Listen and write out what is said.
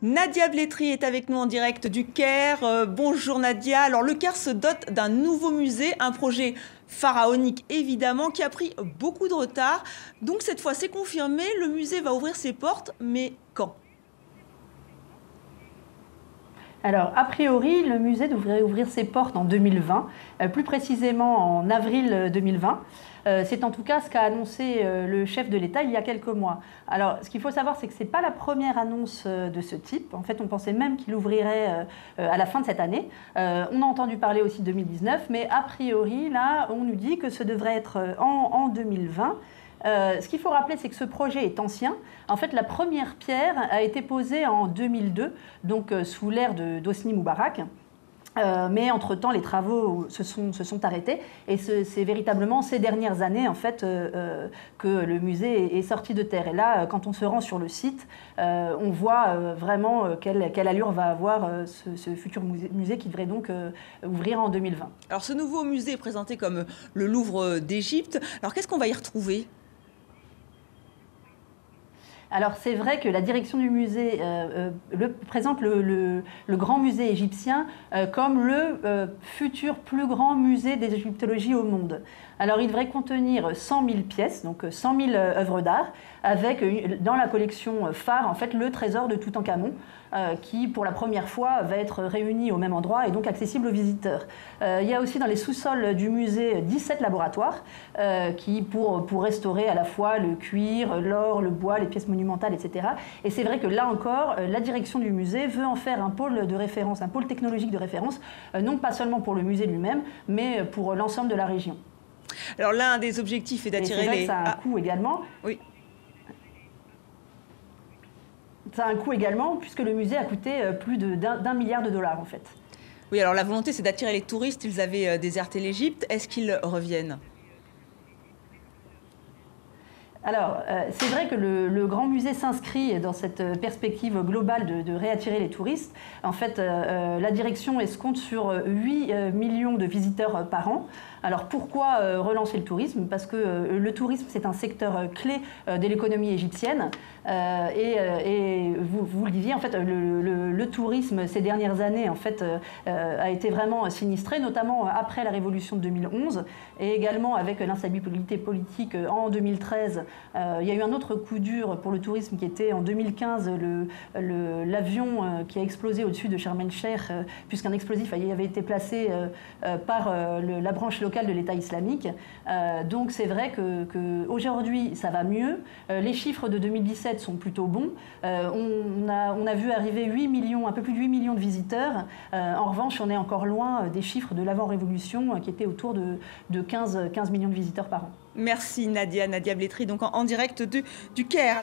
Nadia Blétry est avec nous en direct du Caire. Bonjour Nadia. Alors le Caire se dote d'un nouveau musée, un projet pharaonique évidemment qui a pris beaucoup de retard. Donc cette fois c'est confirmé, le musée va ouvrir ses portes, mais quand? Alors, a priori, le musée devrait ouvrir ses portes en 2020, plus précisément en avril 2020. C'est en tout cas ce qu'a annoncé le chef de l'État il y a quelques mois. Alors, ce qu'il faut savoir, c'est que ce n'est pas la première annonce de ce type. En fait, on pensait même qu'il ouvrirait à la fin de cette année. On a entendu parler aussi de 2019, mais a priori, là, on nous dit que ce devrait être en 2020. Ce qu'il faut rappeler, c'est que ce projet est ancien. En fait, la première pierre a été posée en 2002, donc sous l'ère d'Hosni Moubarak. Mais entre-temps, les travaux se sont arrêtés. Et c'est véritablement ces dernières années, en fait, que le musée est sorti de terre. Et là, quand on se rend sur le site, on voit vraiment quelle allure va avoir ce futur musée qui devrait donc ouvrir en 2020. Alors ce nouveau musée est présenté comme le Louvre d'Égypte. Alors qu'est-ce qu'on va y retrouver? Alors c'est vrai que la direction du musée présente le grand musée égyptien comme le futur plus grand musée d'égyptologie au monde. Alors il devrait contenir 100 000 pièces, donc 100 000 œuvres d'art, avec dans la collection phare en fait le trésor de Toutankhamon, qui pour la première fois va être réuni au même endroit et donc accessible aux visiteurs. Il y a aussi dans les sous-sols du musée 17 laboratoires pour restaurer à la fois le cuir, l'or, le bois, les pièces monumentales, etc. Et c'est vrai que là encore, la direction du musée veut en faire un pôle de référence, un pôle technologique de référence, non pas seulement pour le musée lui-même, mais pour l'ensemble de la région. Alors l'un des objectifs est d'attirer les... Ça a un coût également. Oui. Ça a un coût également, puisque le musée a coûté plus d'1 milliard de dollars en fait. Oui, alors la volonté c'est d'attirer les touristes, ils avaient déserté l'Égypte, est-ce qu'ils reviennent? Alors, c'est vrai que le Grand Musée s'inscrit dans cette perspective globale de réattirer les touristes. En fait, la direction escompte sur 8 millions de visiteurs par an. Alors, pourquoi relancer le tourisme? Parce que le tourisme, c'est un secteur clé de l'économie égyptienne. Et vous le disiez, en fait, le tourisme, ces dernières années, en fait, a été vraiment sinistré, notamment après la révolution de 2011 et également avec l'instabilité politique en 2013. Il y a eu un autre coup dur pour le tourisme qui était en 2015 l'avion qui a explosé au-dessus de Sharm el-Sheikh puisqu'un explosif avait été placé par la branche locale de l'État islamique. Donc c'est vrai qu'aujourd'hui ça va mieux. Les chiffres de 2017 sont plutôt bons. On a vu arriver 8 millions, un peu plus de 8 millions de visiteurs. En revanche, on est encore loin des chiffres de l'avant-révolution qui étaient autour de 15 millions de visiteurs par an. Merci Nadia Blétry, donc en direct du Caire.